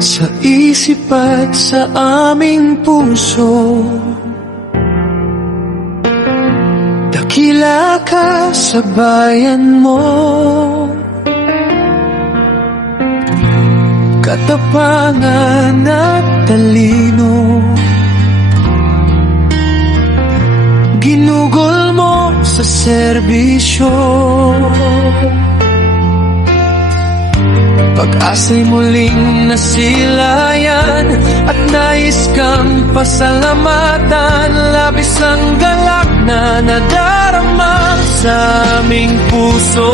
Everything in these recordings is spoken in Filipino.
sa isip at sa aming puso. Dakila ka sa bayan mo, katapangan at talino. Ginugol mo sa serbisyo, pag-asa'y muling nasilayan at nais kang pasalamatan. Labis ang galak na nadarama sa aming puso.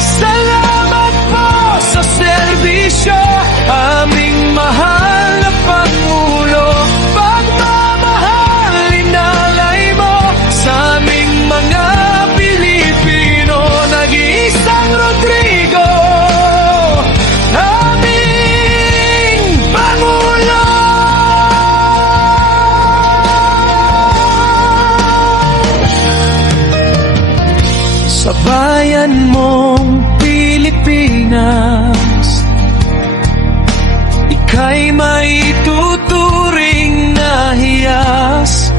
Salamat po sa serbisyo, aming mahal na Pangulo. Pagmamahal inalay mo sa aming mga Pilipino. Nag-iisang Rodrigo, aming Pangulo. Sa bayan mong Pilipinas, ika'y may tuturing na hiyas.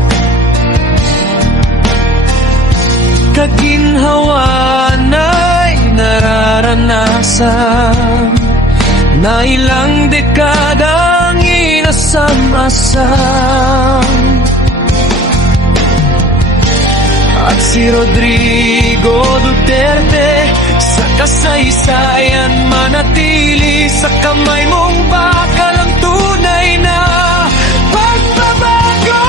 Kaginhawan ay nararanasan na ilang dekadang inasam-asam. At si Rodrigo Duterte sa kasaysayan manatili. Sa kamay mong bakal ang tunay na pagbabago.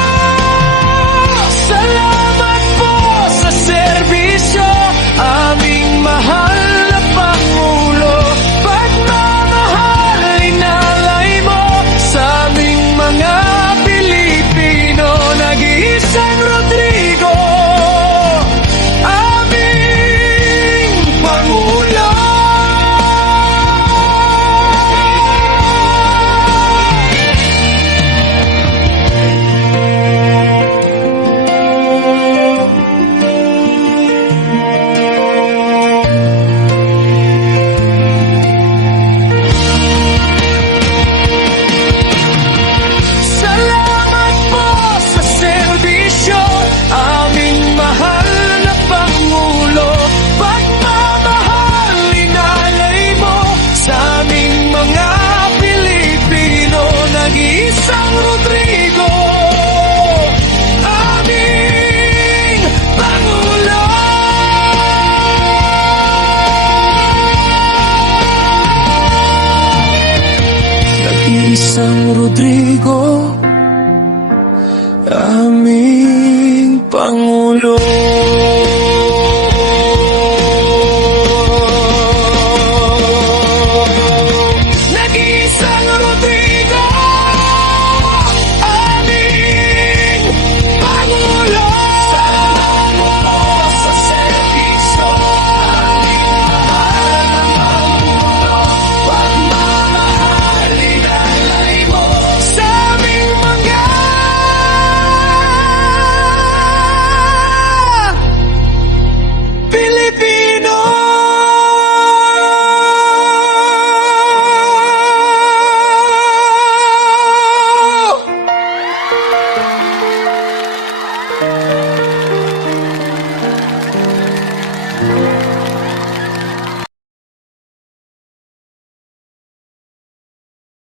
Salamat po sa serbisyo, aming mahal na Pangulo. Pagmamahal inalay mo sa aming mga Pilipino. Nag-iisang Rodrigo, aming Pangulo. Salamat po sa serbisyo, aming mahal na Pangulo. Pagmamahal inalay mo sa aming mga Pilipino. Nag-iisang Rodrigo, aming Pangulo. Nag-iisang Rodrigo, aming Pangulo.